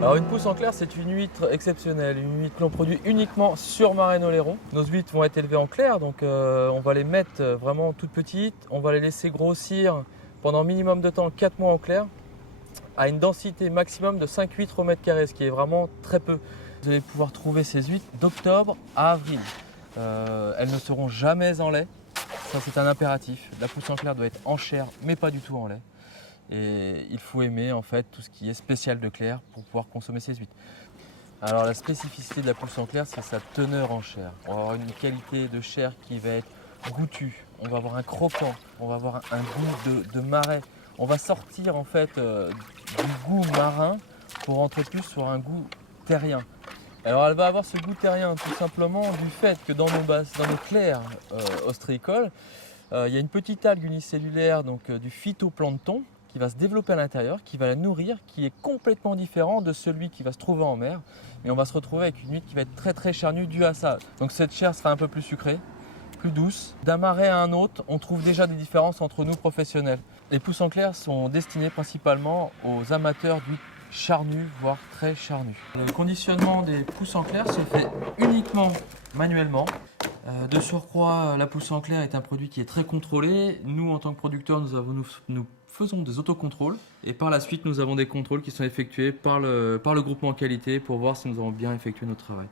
Alors une pousse en clair, c'est une huître exceptionnelle, une huître que l'on produit uniquement sur Marennes-Oléron. Nos huîtres vont être élevées en clair, donc on va les mettre vraiment toutes petites, on va les laisser grossir pendant minimum de temps 4 mois en clair, à une densité maximum de 5 huîtres au mètre carré, ce qui est vraiment très peu. Vous allez pouvoir trouver ces huîtres d'octobre à avril. Elles ne seront jamais en lait, ça c'est un impératif. La pousse en clair doit être en chair, mais pas du tout en lait. Et il faut aimer en fait tout ce qui est spécial de clair pour pouvoir consommer ces huîtres. Alors la spécificité de la pousse en clair, c'est sa teneur en chair. On va avoir une qualité de chair qui va être goûtue, on va avoir un croquant, on va avoir un goût de marais. On va sortir en fait du goût marin pour rentrer plus sur un goût terrien. Alors elle va avoir ce goût terrien tout simplement du fait que dans nos clairs ostréicoles, il y a une petite algue unicellulaire, donc du phytoplancton, qui va se développer à l'intérieur, qui va la nourrir, qui est complètement différent de celui qui va se trouver en mer. Et on va se retrouver avec une huître qui va être très très charnue due à ça. Donc cette chair sera un peu plus sucrée, plus douce. D'un marais à un autre, on trouve déjà des différences entre nous professionnels. Les pousses en clair sont destinées principalement aux amateurs d'huîtres charnues, voire très charnues. Le conditionnement des pousses en clair se fait uniquement manuellement. De surcroît, la pousse en clair est un produit qui est très contrôlé. Nous, en tant que producteurs, nous faisons des autocontrôles et par la suite, nous avons des contrôles qui sont effectués par le groupement qualité pour voir si nous avons bien effectué notre travail.